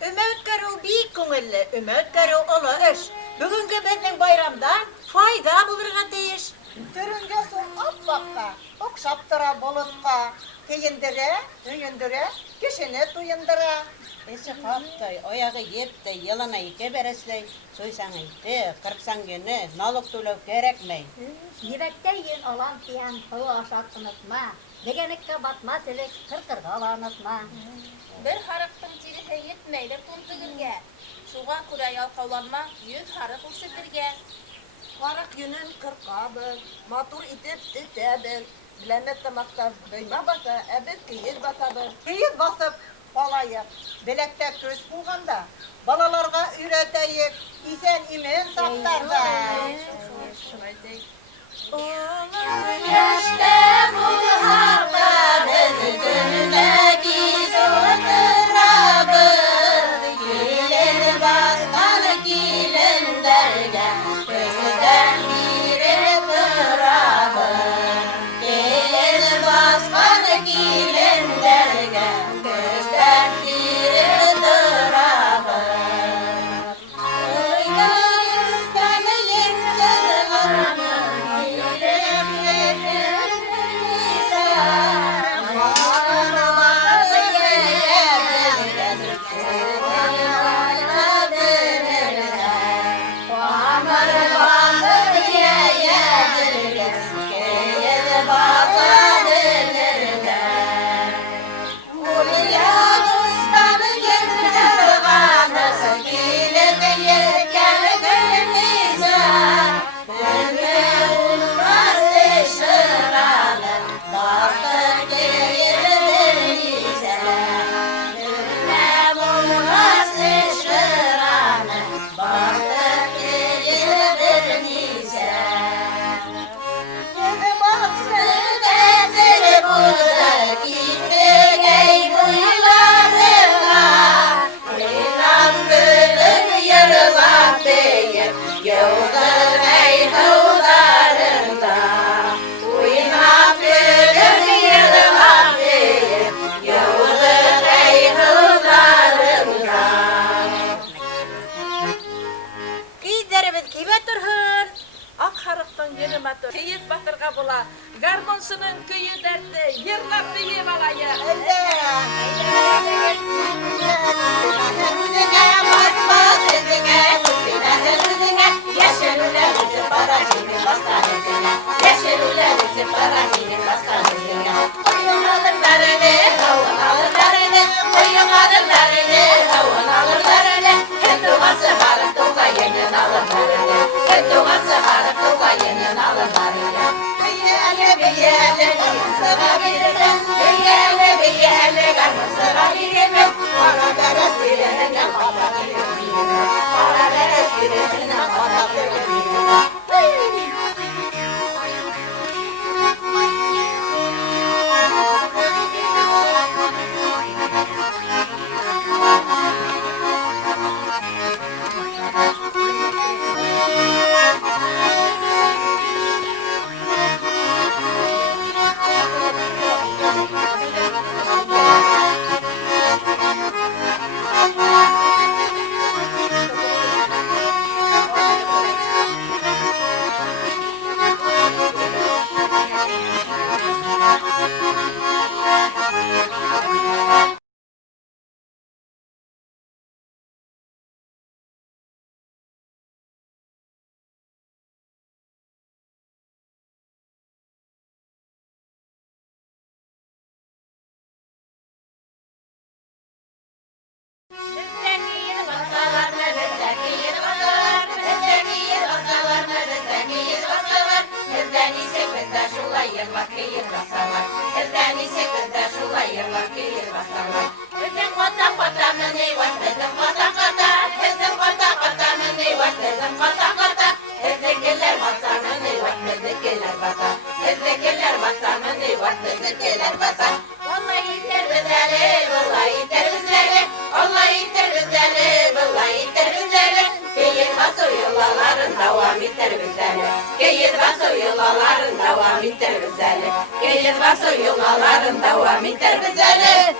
Ümitkarı bir köngüllü, ümitkarı olu iş. Bugünkü bizning bayramdan fayda bulurga teyiş. Törünge son apbakka, okşaptıra bulutka, teyindire, kişini duyundira. Esi kaptay, ayağı yeptay, yalanayı geberesley, soysanaydı, kırksan günü, nalok tölev gerekmey. Nibetteyin olan diyen hava aşat unutma. Degenikke batma sevek kırkırga unutma. Bir harıktın ciri yetmeydi tuntugirge. Şuğa kura yalqavlanma, yüz harık ursitirge. Varak yünen kırkabı, matur itip tütebil. Bilemet damaktan duyma basa, ebed keyir basabı. Keyir basıp balayıp, bilekte köz bulganda. Balalarga üreteyip, isen imen saptarda. Yaşta bu halka bölgünde biz oturabız. Gelin bastan gelin derge, gözden biri durabız. Gelin bastan gelin derge, gözden biri durabız. Keyif batırga bula, garmonsunun köyü derdi, yırlap diye balayı. Gelir basıyor yolların devam eder güzeli.